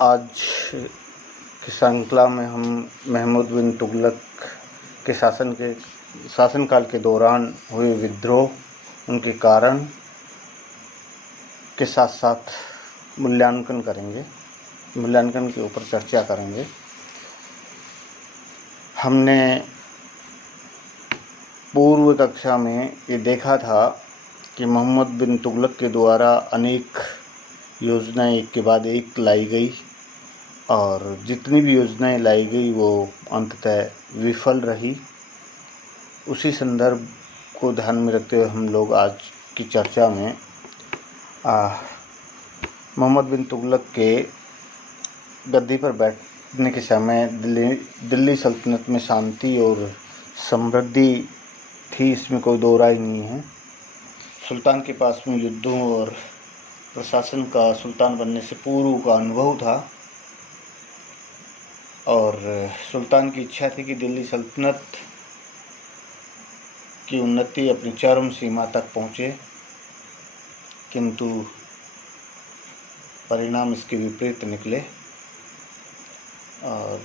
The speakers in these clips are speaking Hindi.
आज की श्रृंखला में हम महमूद बिन तुगलक के शासनकाल के दौरान हुए विद्रोह, उनके कारण के साथ साथ मूल्यांकन के ऊपर चर्चा करेंगे। हमने पूर्व कक्षा में ये देखा था कि मोहम्मद बिन तुगलक के द्वारा अनेक योजनाएं एक के बाद एक लाई गई और जितनी भी योजनाएं लाई गई वो अंततः विफल रही। उसी संदर्भ को ध्यान में रखते हुए हम लोग आज की चर्चा में मोहम्मद बिन तुगलक के गद्दी पर बैठने के समय दिल्ली सल्तनत में शांति और समृद्धि थी, इसमें कोई दो राय नहीं है। सुल्तान के पास में युद्धों और प्रशासन का सुल्तान बनने से पूर्व का अनुभव था और सुल्तान की इच्छा थी कि दिल्ली सल्तनत की उन्नति अपनी चरम सीमा तक पहुँचे, किंतु परिणाम इसके विपरीत निकले और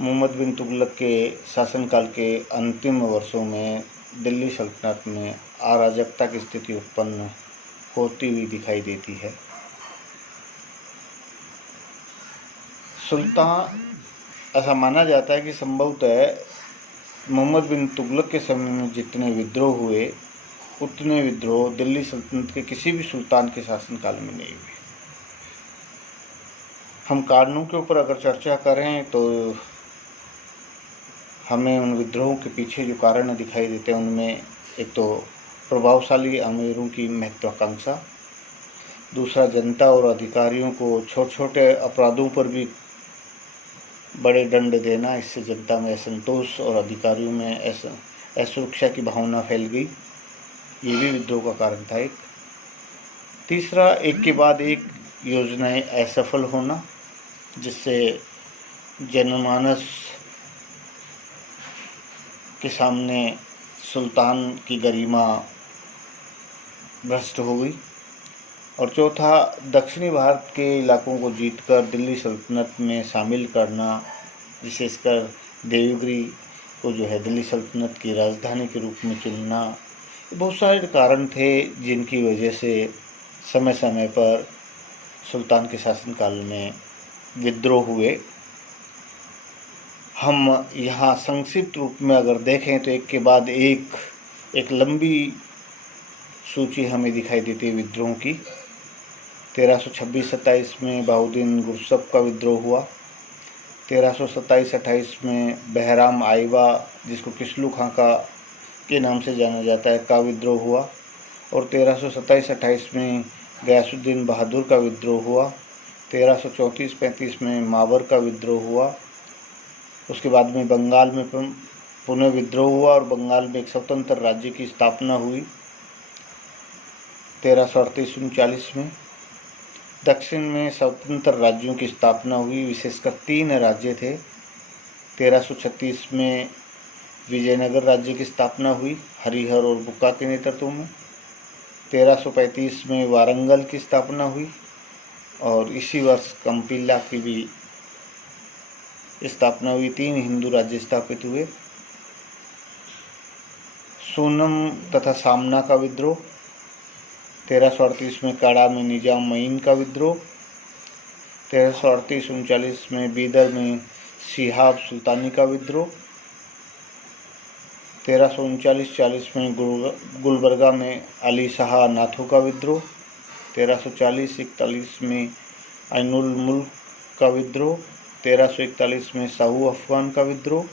मोहम्मद बिन तुगलक के शासनकाल के अंतिम वर्षों में दिल्ली सल्तनत में अराजकता की स्थिति उत्पन्न होती हुई दिखाई देती है। सुल्तान, ऐसा माना जाता है कि संभवतः मोहम्मद बिन तुगलक के समय में जितने विद्रोह हुए उतने विद्रोह दिल्ली सल्तनत के किसी भी सुल्तान के शासनकाल में नहीं हुए। हम कारणों के ऊपर अगर चर्चा करें तो हमें उन विद्रोहों के पीछे जो कारण दिखाई देते हैं उनमें एक तो प्रभावशाली अमीरों की महत्वाकांक्षा, दूसरा जनता और अधिकारियों को छोटे छोटे अपराधों पर भी बड़े दंड देना, इससे जनता में असंतोष और अधिकारियों में असुरक्षा की भावना फैल गई, ये भी विद्रोह का कारण था एक। तीसरा, एक के बाद एक योजनाएं असफल होना, जिससे जनमानस के सामने सुल्तान की गरिमा भ्रष्ट हो गई। और चौथा, दक्षिणी भारत के इलाकों को जीतकर दिल्ली सल्तनत में शामिल करना, विशेषकर देवगिरी को जो है दिल्ली सल्तनत की राजधानी के रूप में चुनना, बहुत सारे कारण थे जिनकी वजह से समय समय पर सुल्तान के शासनकाल में विद्रोह हुए। हम यहाँ संक्षिप्त रूप में अगर देखें तो एक के बाद एक लंबी सूची हमें दिखाई देती है विद्रोहों की। 1326-27 में बहाउद्दीन गुरसब का विद्रोह हुआ। 1327-28 में बहराम आइवा, जिसको किस्लू खां के नाम से जाना जाता है, का विद्रोह हुआ। और 1327-28 में गयासुद्दीन बहादुर का विद्रोह हुआ। 1334-35 में मावर का विद्रोह हुआ। उसके बाद में बंगाल में पुनः विद्रोह हुआ और बंगाल में एक स्वतंत्र राज्य की स्थापना हुई 1338-39 में। दक्षिण में स्वतंत्र राज्यों की स्थापना हुई, विशेषकर 3 राज्य थे। 1336 में विजयनगर राज्य की स्थापना हुई हरिहर और बुक्का के नेतृत्व में। 1335 में वारंगल की स्थापना हुई और इसी वर्ष कंपिला की भी स्थापना हुई। 3 हिंदू राज्य स्थापित हुए। सोनम तथा सामना का विद्रोह। 1338 में काड़ा में निजाम मईन का विद्रोह। 1338-39 में बीदर में शिहाब सुल्तानी का विद्रोह। 1339-40 में गुलबर्गा में अली शाह नाथो का विद्रोह। 1340-41 में ऐनुल मुल्क का विद्रोह। 1341 में शाहू अफगान का विद्रोह।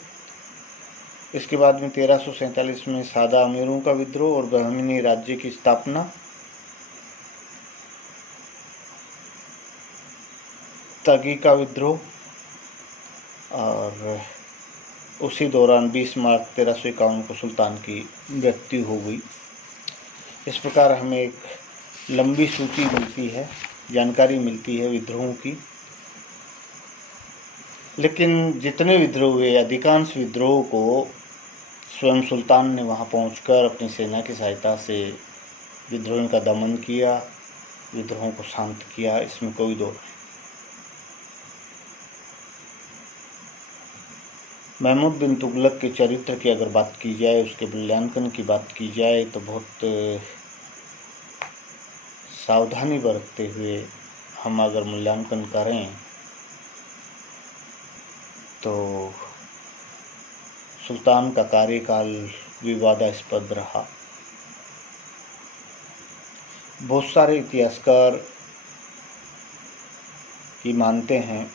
इसके बाद में 1347 में सादा अमीरों का विद्रोह और बहमीनी राज्य की स्थापना। तगी का विद्रोह और उसी दौरान 20 मार्च 1351 को सुल्तान की मृत्यु हो गई। इस प्रकार हमें एक लंबी सूची मिलती है, जानकारी मिलती है विद्रोहों की। लेकिन जितने विद्रोह हुए, अधिकांश विद्रोह को स्वयं सुल्तान ने वहां पहुंचकर अपनी सेना की सहायता से विद्रोहियों का दमन किया, विद्रोहों को शांत किया, इसमें कोई दो नहीं। महमूद बिन तुगलक के चरित्र की अगर बात की जाए, उसके मूल्यांकन की बात की जाए तो बहुत सावधानी बरतते हुए हम अगर मूल्यांकन करें तो सुल्तान का कार्यकाल विवादास्पद रहा। बहुत सारे इतिहासकार ये मानते हैं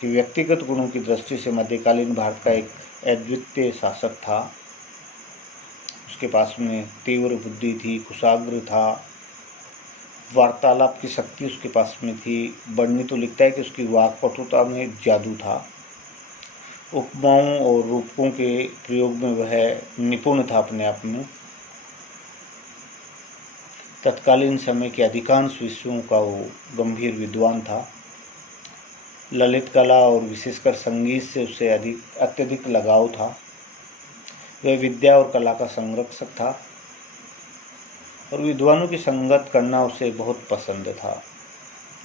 कि व्यक्तिगत गुणों की दृष्टि से मध्यकालीन भारत का एक अद्वितीय शासक था। उसके पास में तीव्र बुद्धि थी, कुशाग्र था, वार्तालाप की शक्ति उसके पास में थी। बर्नी तो लिखता है कि उसकी वाक्पटुता में जादू था। उपमाओं और रूपकों के प्रयोग में वह निपुण था अपने आप में। तत्कालीन समय के अधिकांश विषयों का वो गंभीर विद्वान था। ललित कला और विशेषकर संगीत से उसे अत्यधिक लगाव था। वह विद्या और कला का संरक्षक था और विद्वानों की संगत करना उसे बहुत पसंद था।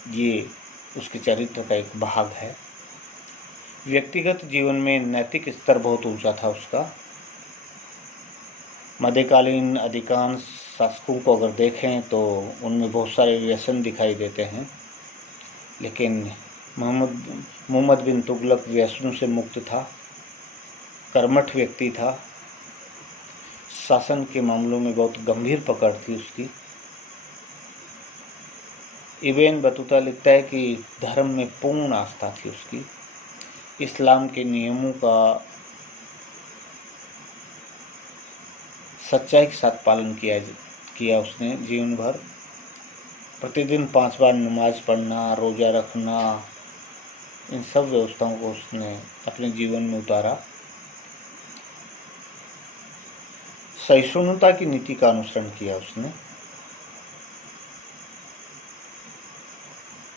ये उसके चरित्र का एक भाग है। व्यक्तिगत जीवन में नैतिक स्तर बहुत ऊंचा था उसका। मध्यकालीन अधिकांश शासकों को अगर देखें तो उनमें बहुत सारे व्यसन दिखाई देते हैं, लेकिन मोहम्मद बिन तुगलक व्यसनों से मुक्त था, कर्मठ व्यक्ति था, शासन के मामलों में बहुत गंभीर पकड़ थी उसकी। इब्न बतूता लिखता है कि धर्म में पूर्ण आस्था थी उसकी। इस्लाम के नियमों का सच्चाई के साथ पालन किया उसने जीवन भर। प्रतिदिन 5 बार नमाज पढ़ना, रोज़ा रखना, इन सब व्यवस्थाओं को उसने अपने जीवन में उतारा। सहिष्णुता की नीति का अनुसरण किया उसने।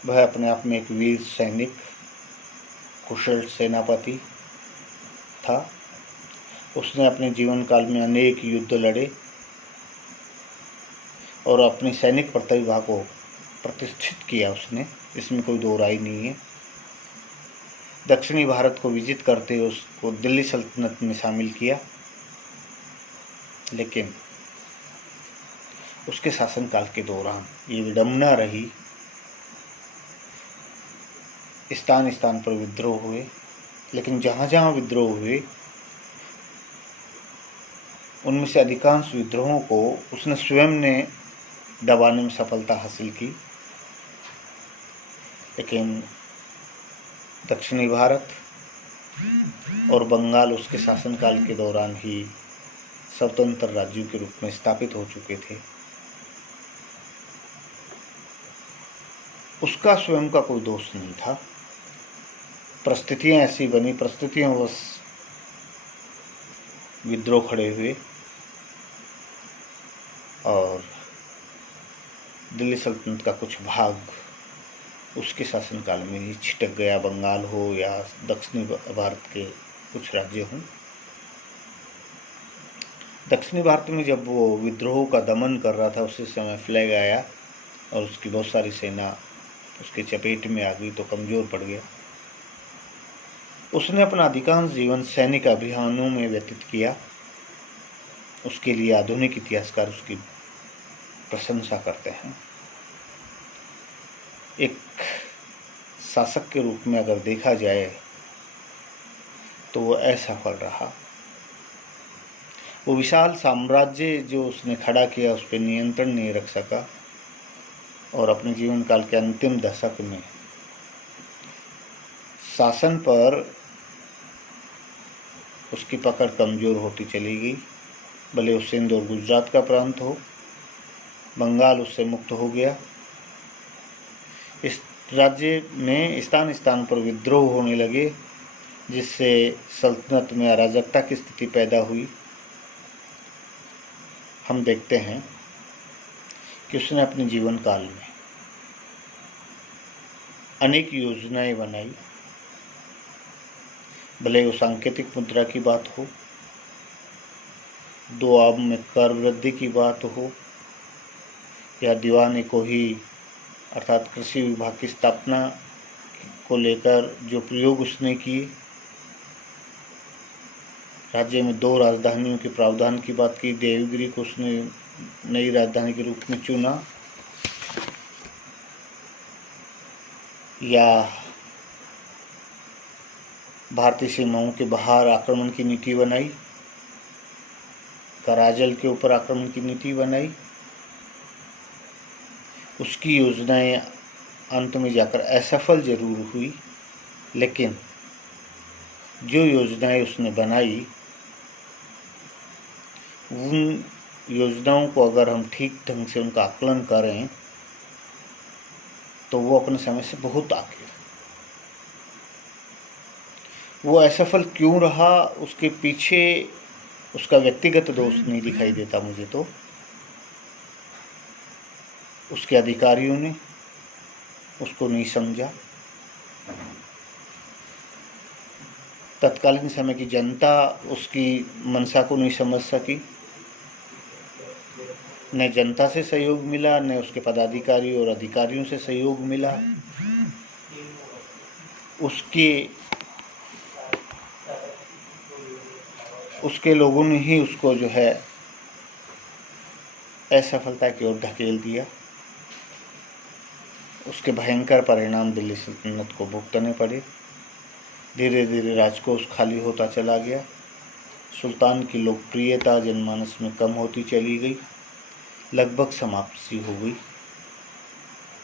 वह अपने आप में एक वीर सैनिक, कुशल सेनापति था। उसने अपने जीवन काल में अनेक युद्ध लड़े और अपनी सैनिक प्रतिभा को प्रतिष्ठित किया उसने, इसमें कोई दो राय नहीं है। दक्षिणी भारत को विजित करते हुए उसको दिल्ली सल्तनत में शामिल किया, लेकिन उसके शासनकाल के दौरान ये विडंबना रही। स्थान स्थान पर विद्रोह हुए, लेकिन जहाँ जहाँ विद्रोह हुए उनमें से अधिकांश विद्रोहों को उसने स्वयं ने दबाने में सफलता हासिल की। लेकिन दक्षिणी भारत और बंगाल उसके शासनकाल के दौरान ही स्वतंत्र राज्यों के रूप में स्थापित हो चुके थे। उसका स्वयं का कोई दोष नहीं था। परिस्थितियां ऐसी बनी, परिस्थितियों बस विद्रोह खड़े हुए और दिल्ली सल्तनत का कुछ भाग उसके शासनकाल में ही छिटक गया। बंगाल हो या दक्षिणी भारत के कुछ राज्य हों। दक्षिणी भारत में जब वो विद्रोह का दमन कर रहा था, उसी समय फ्लैग आया और उसकी बहुत सारी सेना उसके चपेट में आ गई तो कमज़ोर पड़ गया। उसने अपना अधिकांश जीवन सैनिक अभियानों में व्यतीत किया। उसके लिए आधुनिक इतिहासकार उसकी प्रशंसा करते हैं। एक शासक के रूप में अगर देखा जाए तो वो असफल रहा। वो विशाल साम्राज्य जो उसने खड़ा किया उस पर नियंत्रण नहीं रख सका और अपने जीवन काल के अंतिम दशक में शासन पर उसकी पकड़ कमज़ोर होती चली गई। भले वो सिंध और गुजरात का प्रांत हो, बंगाल उससे मुक्त हो गया। इस राज्य में स्थान स्थान पर विद्रोह होने लगे, जिससे सल्तनत में अराजकता की स्थिति पैदा हुई। हम देखते हैं कि उसने अपने जीवन काल में अनेक योजनाएं बनाई। भले वो सांकेतिक मुद्रा की बात हो, 2 आब में कर वृद्धि की बात हो, या दीवान कोही अर्थात कृषि विभाग की स्थापना को लेकर जो प्रयोग उसने किए, राज्य में 2 राजधानियों के प्रावधान की बात की। देवगिरी को उसने नई राजधानी के रूप में चुना, या भारतीय सीमाओं के बाहर आक्रमण की नीति बनाई, कराजल के ऊपर आक्रमण की नीति बनाई। उसकी योजनाएं अंत में जाकर असफल जरूर हुई, लेकिन जो योजनाएं उसने बनाई, उन योजनाओं को अगर हम ठीक ढंग से उनका आकलन करें तो वो अपने समय से बहुत आगे। वो असफल क्यों रहा, उसके पीछे उसका व्यक्तिगत दोष नहीं दिखाई देता मुझे। तो उसके अधिकारियों ने उसको नहीं समझा, तत्कालीन समय की जनता उसकी मंशा को नहीं समझ सकी। न जनता से सहयोग मिला, न उसके पदाधिकारियों और अधिकारियों से सहयोग मिला। उसके लोगों ने ही उसको जो है असफलता की ओर धकेल दिया। उसके भयंकर परिणाम दिल्ली सल्तनत को भुगतने पड़े। धीरे धीरे राजकोष खाली होता चला गया। सुल्तान की लोकप्रियता जनमानस में कम होती चली गई, लगभग समाप्ति हो गई।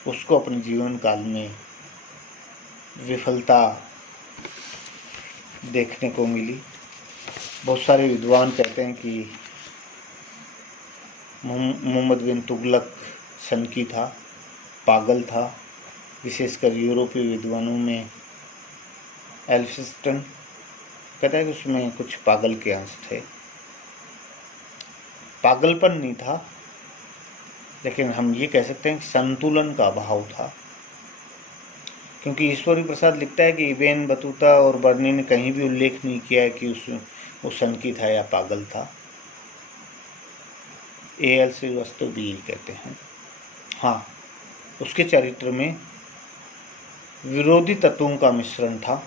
उसको अपने जीवन काल में विफलता देखने को मिली। बहुत सारे विद्वान कहते हैं कि मोहम्मद बिन तुगलक सनकी था, पागल था। विशेषकर यूरोपीय विद्वानों में एल्फिंस्टन कहता है कि उसमें कुछ पागल के अंश थे। पागलपन नहीं था, लेकिन हम ये कह सकते हैं कि संतुलन का अभाव था। क्योंकि ईश्वरी प्रसाद लिखता है कि इबन बतूता और बर्नी ने कहीं भी उल्लेख नहीं किया है कि वो सनकी था या पागल था। A.L. श्रीवास्तव भी यही कहते हैं। हाँ, उसके चरित्र में विरोधी तत्वों का मिश्रण था।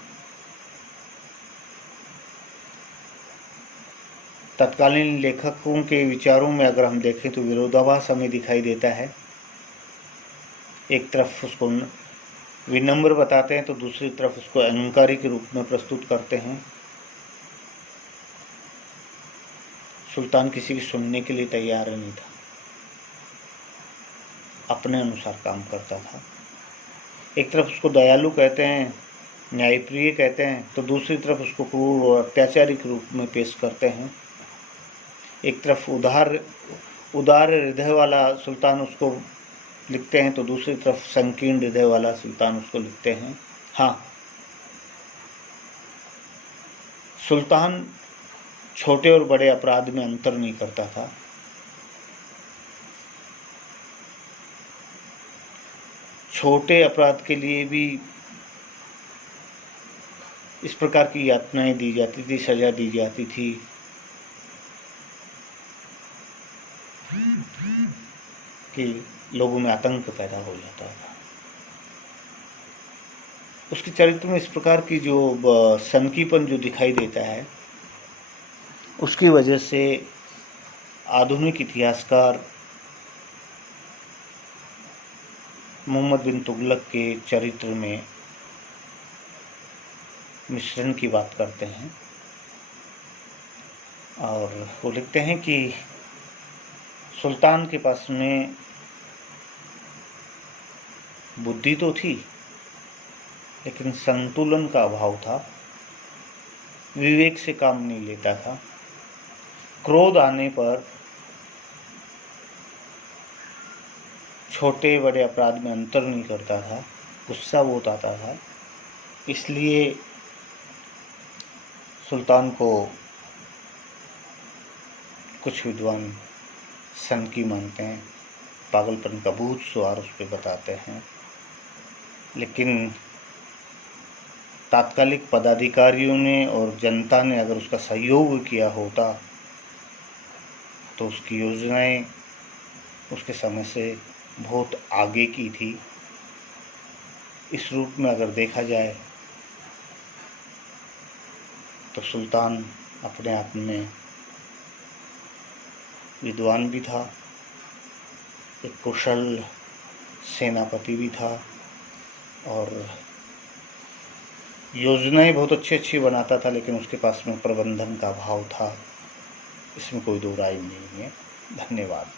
तत्कालीन लेखकों के विचारों में अगर हम देखें तो विरोधाभास हमें दिखाई देता है। एक तरफ उसको विनम्र बताते हैं तो दूसरी तरफ उसको अहंकारी के रूप में प्रस्तुत करते हैं। सुल्तान किसी की सुनने के लिए तैयार नहीं था, अपने अनुसार काम करता था। एक तरफ उसको दयालु कहते हैं, न्यायप्रिय कहते हैं, तो दूसरी तरफ उसको क्रूर और अत्याचारी के रूप में पेश करते हैं। एक तरफ उदार हृदय वाला सुल्तान उसको लिखते हैं तो दूसरी तरफ संकीर्ण हृदय वाला सुल्तान उसको लिखते हैं। हाँ, सुल्तान छोटे और बड़े अपराध में अंतर नहीं करता था। छोटे अपराध के लिए भी इस प्रकार की यातनाएं दी जाती थी, सजा दी जाती थी कि लोगों में आतंक पैदा हो जाता था। उसके चरित्र में इस प्रकार की जो सनकीपन जो दिखाई देता है, उसकी वजह से आधुनिक इतिहासकार मोहम्मद बिन तुगलक के चरित्र में मिश्रण की बात करते हैं और वो लिखते हैं कि सुल्तान के पास में बुद्धि तो थी, लेकिन संतुलन का अभाव था। विवेक से काम नहीं लेता था। क्रोध आने पर छोटे बड़े अपराध में अंतर नहीं करता था, गुस्सा बहुत आता था। इसलिए सुल्तान को कुछ विद्वान सनकी मानते हैं, पागलपन का भूत सवार उस पर बताते हैं। लेकिन तात्कालिक पदाधिकारियों ने और जनता ने अगर उसका सहयोग किया होता तो उसकी योजनाएं उसके समय से बहुत आगे की थी। इस रूप में अगर देखा जाए तो सुल्तान अपने आप में विद्वान भी था, एक कुशल सेनापति भी था और योजनाएं बहुत अच्छी अच्छी बनाता था, लेकिन उसके पास में प्रबंधन का अभाव था। इसमें कोई दो राय नहीं है। धन्यवाद।